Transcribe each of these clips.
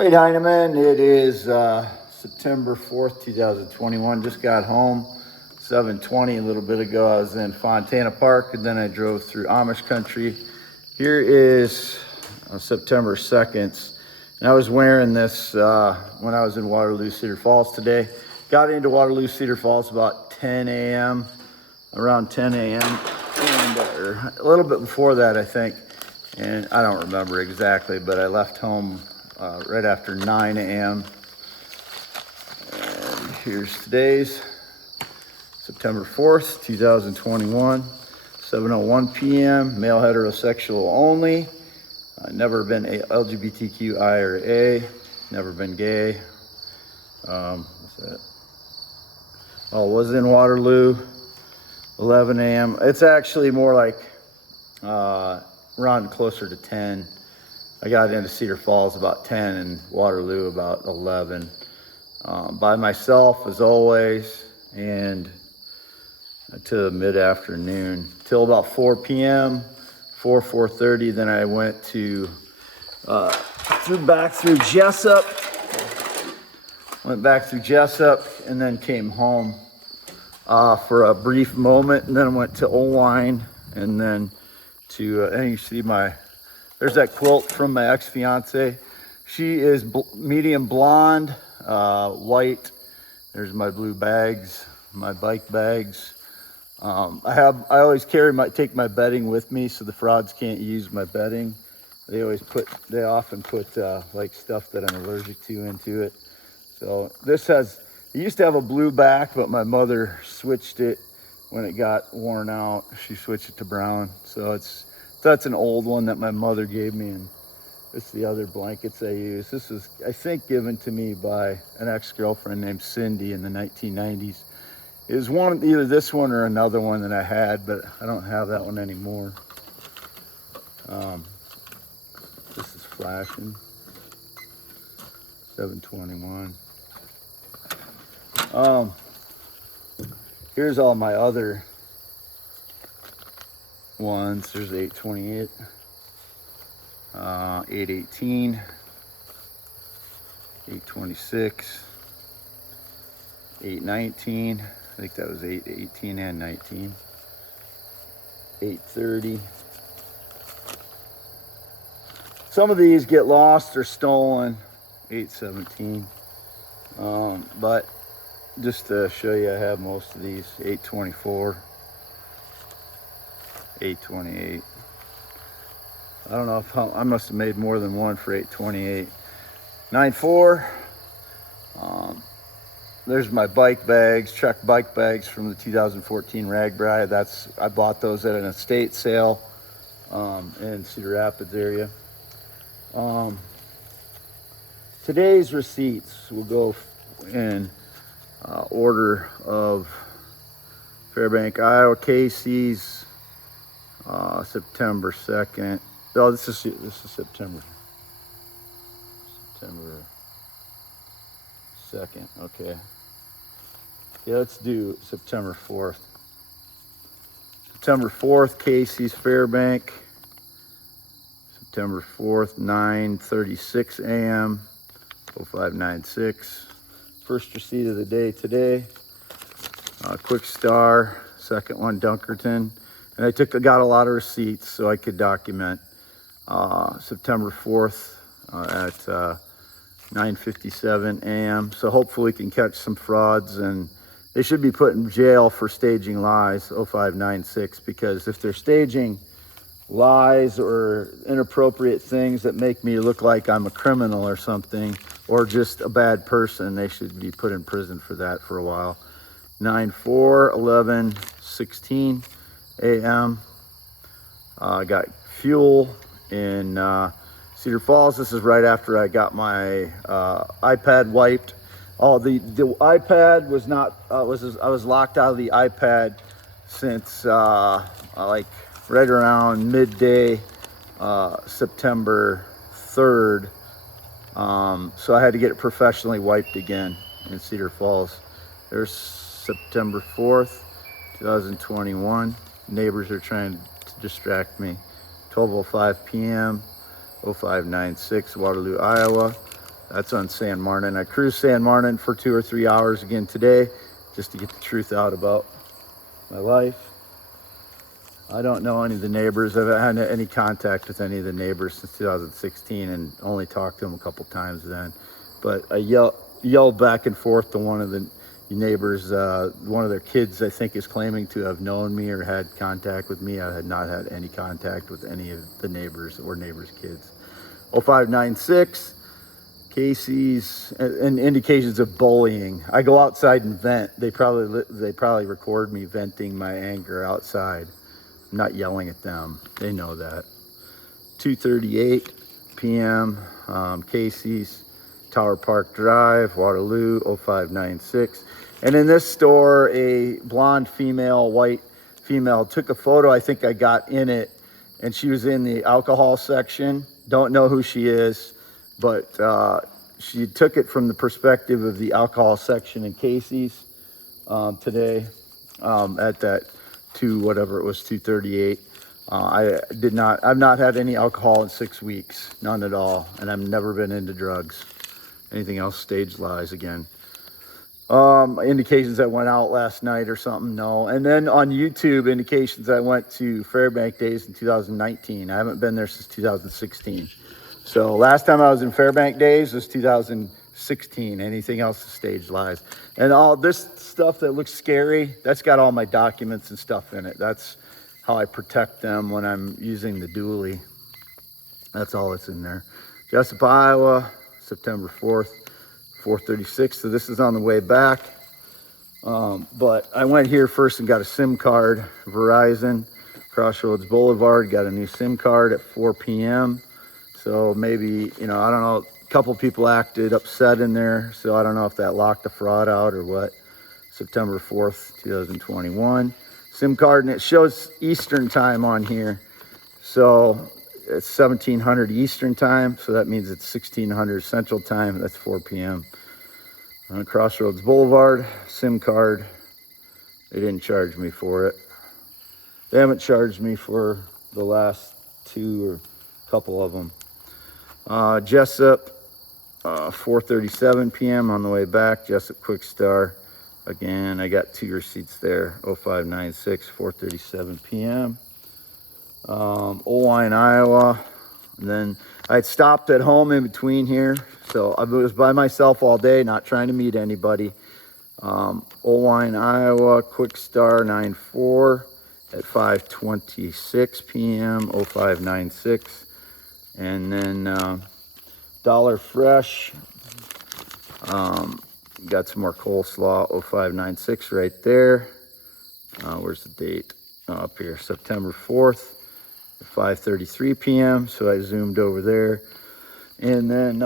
Late Heineman, it is September 4th, 2021. Just got home, 7:20 a little bit ago. I was in Fontana Park and then I drove through Amish country. Here is September 2nd. And I was wearing this when I was in Waterloo, Cedar Falls today. Got into Waterloo, Cedar Falls about 10 a.m., around 10 a.m. and or a little bit before that, I think. And I don't remember exactly, but I left home right after 9 a.m. And here's today's September 4th, 2021, 7:01 p.m. Male heterosexual only. Never been a LGBTQI or A. Never been gay. What's that? Oh, was in Waterloo, 11 a.m. It's actually more like around closer to 10. I got into Cedar Falls about 10 and Waterloo about 11. By myself as always, and to mid-afternoon till about 4 p.m. 4:30. Then I went to back through Jessup. Went back through Jessup and then came home for a brief moment, and then went to Owine, and then to and you see there's that quilt from my ex-fiance. She is medium blonde, white. There's my blue bags, my bike bags. I always take my bedding with me so the frauds can't use my bedding. They often put like stuff that I'm allergic to into it. So it used to have a blue back, but my mother switched it when it got worn out. She switched it to brown. So that's an old one that my mother gave me, and it's the other blankets I use. This was, I think, given to me by an ex-girlfriend named Cindy in the 1990s. It was either this one or another one that I had, but I don't have that one anymore. This is flashing. 7:21. Here's all my other ones. There's 8:28, 8:18, 8:26, 8:19. I think that was 8:18 and 19. 8:30. Some of these get lost or stolen. 8:17. But just to show you, I have most of these. 8:24. 8:28. I don't know if I must have made more than one for 8:28. 9:4. There's my bike bags, Trek bike bags from the 2014 RAGBRAI. I bought those at an estate sale in Cedar Rapids area. Today's receipts will go in order of Fairbank, Iowa, Casey's, September 2nd. Oh, this is September 2nd. Okay. Yeah, let's do September 4th. September 4th, Casey's, Fairbank. September 4th, 9:36 a.m. 0596. First receipt of the day today. Quick Star. Second one, Dunkerton. And I got a lot of receipts so I could document. September 4th at 9:57 a.m. So hopefully we can catch some frauds, and they should be put in jail for staging lies, 0596, because if they're staging lies or inappropriate things that make me look like I'm a criminal or something, or just a bad person, they should be put in prison for that for a while. 9/4, 11:16 a.m. I got fuel in Cedar Falls. This is right after I got my iPad wiped. Oh, the iPad was not, I was locked out of the iPad since like right around midday, September 3rd. So I had to get it professionally wiped again in Cedar Falls. There's September 4th, 2021. Neighbors are trying to distract me. 12:05 p.m., 0596, Waterloo, Iowa. That's on San Martin. I cruised San Martin for 2 or 3 hours again today, just to get the truth out about my life. I don't know any of the neighbors. I've had any contact with any of the neighbors since 2016 and only talked to them a couple times then. But I yelled back and forth to one of the neighbors. One of their kids, I think, is claiming to have known me or had contact with me. I had not had any contact with any of the neighbors or neighbors' kids. 0596. Casey's and indications of bullying. I go outside and vent. They probably record me venting my anger outside. I'm not yelling at them. They know that. 2:38 p.m. Casey's, Tower Park Drive, Waterloo, 0596. And in this store, a blonde female, white female took a photo. I think I got in it, and she was in the alcohol section. Don't know who she is, but she took it from the perspective of the alcohol section in Casey's today at that 2:38. I've not had any alcohol in 6 weeks, none at all, and I've never been into drugs. Anything else, stage lies again. Indications I went out last night or something, no. And then on YouTube, indications I went to Fairbank Days in 2019. I haven't been there since 2016. So last time I was in Fairbank Days was 2016. Anything else is stage lies. And all this stuff that looks scary, that's got all my documents and stuff in it. That's how I protect them when I'm using the dually. That's all that's in there. Jessup, Iowa, September 4th, 4:36. So this is on the way back. But I went here first and got a SIM card, Verizon, Crossroads Boulevard, got a new SIM card at 4 p.m. So maybe, I don't know, a couple people acted upset in there. So I don't know if that locked the fraud out or what. September 4th, 2021. SIM card, and it shows Eastern time on here. So it's 1700 Eastern time. So that means it's 1600 Central time. That's 4 p.m. On Crossroads Boulevard, SIM card. They didn't charge me for it. They haven't charged me for the last two or couple of them. Jessup, 4:37 p.m. on the way back. Jessup Quick Star. Again, I got 2 receipts there. 0596, 4:37 p.m. Owine, Iowa. And then I'd stopped at home in between here. So I was by myself all day, not trying to meet anybody. Owine, Iowa, Quick Star 94 at 5:26 p.m. 0596. And then Dollar Fresh, got some more coleslaw, 0596 right there. Where's the date? Up here, September 4th, 5:33 p.m. So I zoomed over there. And then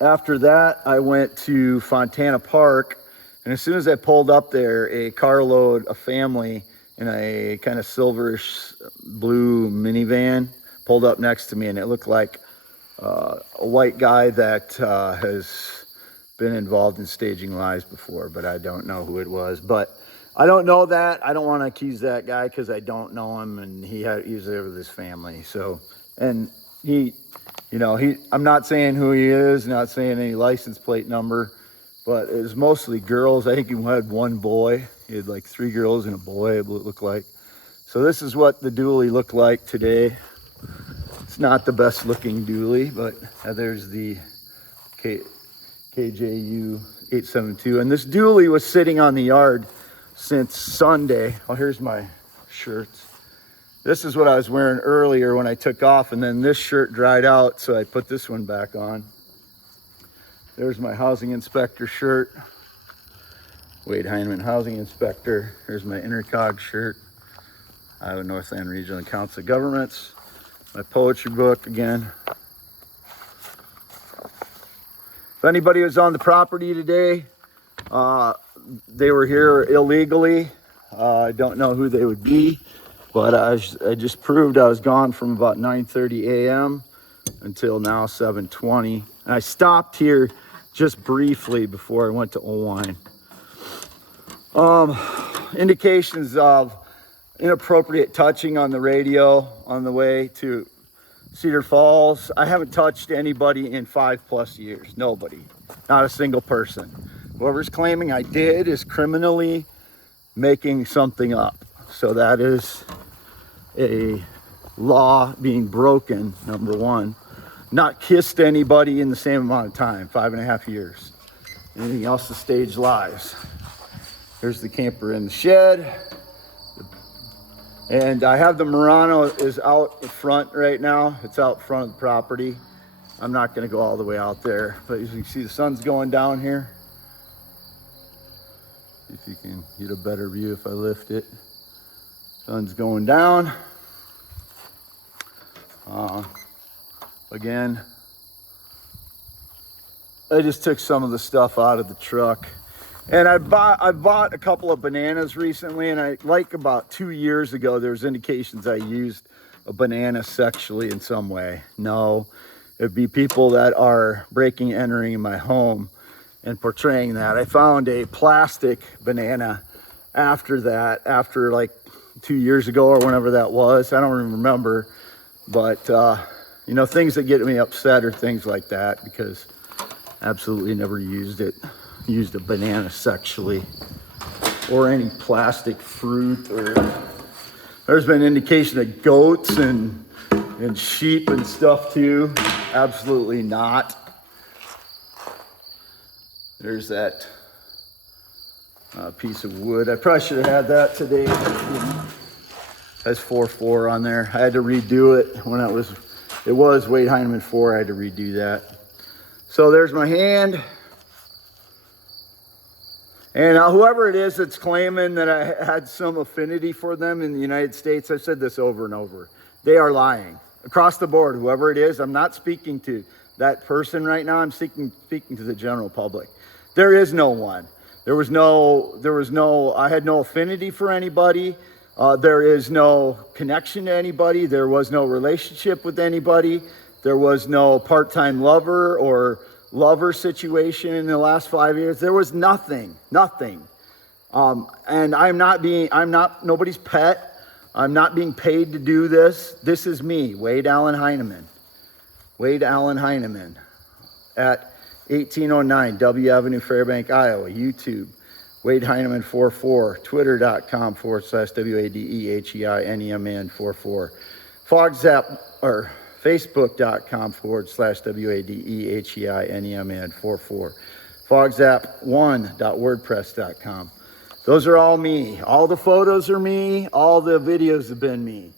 after that, I went to Fontana Park. And as soon as I pulled up there, a carload, a family in a kind of silverish blue minivan pulled up next to me, and it looked like a white guy that has been involved in staging lies before, but I don't know who it was. But I don't know that. I don't want to accuse that guy because I don't know him, and he was there with his family. So, and I'm not saying who he is, not saying any license plate number, but it was mostly girls. I think he had one boy. He had like 3 girls and a boy, it looked like. So this is what the dually looked like today. It's not the best looking dually, but there's the KJU 872. And this dually was sitting on the yard since Sunday. Oh, here's my shirts. This is what I was wearing earlier when I took off, and then this shirt dried out, so I put this one back on. There's my housing inspector shirt. Wade Heineman, housing inspector. Here's my Intercog shirt. Iowa Northland Regional Council of Governments. My poetry book again. If anybody was on the property today, they were here illegally. I don't know who they would be, but I just proved I was gone from about 9:30 a.m. until now 7:20. And I stopped here just briefly before I went to Owine. Indications of inappropriate touching on the radio on the way to Cedar Falls. I haven't touched anybody in 5+ years. Nobody. Not a single person. Whoever's claiming I did is criminally making something up. So that is a law being broken, number one. Not kissed anybody in the same amount of time, 5.5 years. Anything else is staged lies. There's the camper in the shed. And I have the Murano is out front right now. It's out front of the property. I'm not gonna go all the way out there, but as you can see, the sun's going down here. See if you can get a better view if I lift it. Sun's going down. Again, I just took some of the stuff out of the truck. And I bought a couple of bananas recently, and about 2 years ago, there's indications I used a banana sexually in some way. No, it'd be people that are breaking, entering my home and portraying that. I found a plastic banana after that, after like 2 years ago or whenever that was. I don't even remember, but you know, things that get me upset are things like that, because absolutely never used a banana sexually, or any plastic fruit. Or there's been indication of goats and sheep and stuff too. Absolutely not. There's that piece of wood. I probably should have had that today. Has 4.4 on there. I had to redo it when it was Wade Heineman 4. I had to redo that. So there's my hand. And whoever it is that's claiming that I had some affinity for them in the United States, I've said this over and over. They are lying. Across the board, whoever it is, I'm not speaking to that person right now. I'm speaking to the general public. There is no one. I had no affinity for anybody. There is no connection to anybody. There was no relationship with anybody. There was no part-time lover or lover situation in the last 5 years. There was nothing. And I'm not nobody's pet. I'm not being paid to do this. This is me, Wade Allen Heineman. Wade Allen Heineman at 1809 W Avenue, Fairbank, Iowa. YouTube, Wade Heineman 44. Twitter.com/WADEHEINEMAN 44. FogZap or Facebook.com/WADEHEINEMAN 44. FogZap1.wordpress.com. Those are all me. All the photos are me. All the videos have been me.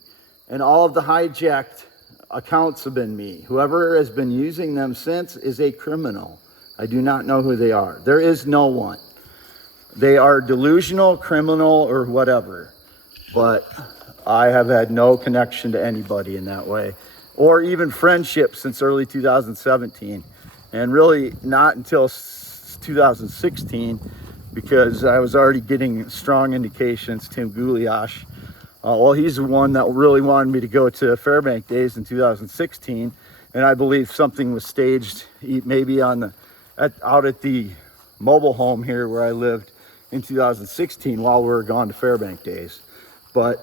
And all of the hijacked accounts have been me. Whoever has been using them since is a criminal. I do not know who they are. There is no one. They are delusional, criminal, or whatever. But I have had no connection to anybody in that way, or even friendship since early 2017. And really not until 2016, because I was already getting strong indications. Tim Guliash, well, he's the one that really wanted me to go to Fairbank Days in 2016. And I believe something was staged maybe out at the mobile home here where I lived in 2016 while we were gone to Fairbank Days. But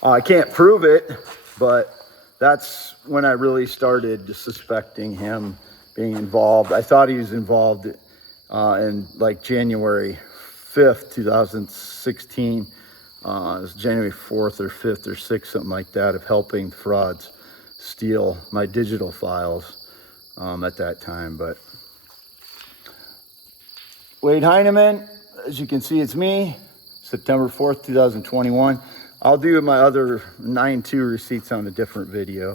I can't prove it, but that's when I really started suspecting him being involved. I thought he was involved in like January 5th, 2016. It was January 4th or 5th or 6th, something like that, of helping frauds steal my digital files at that time. But Wade Heineman, as you can see, it's me, September 4th, 2021. I'll do my other 9.2 receipts on a different video.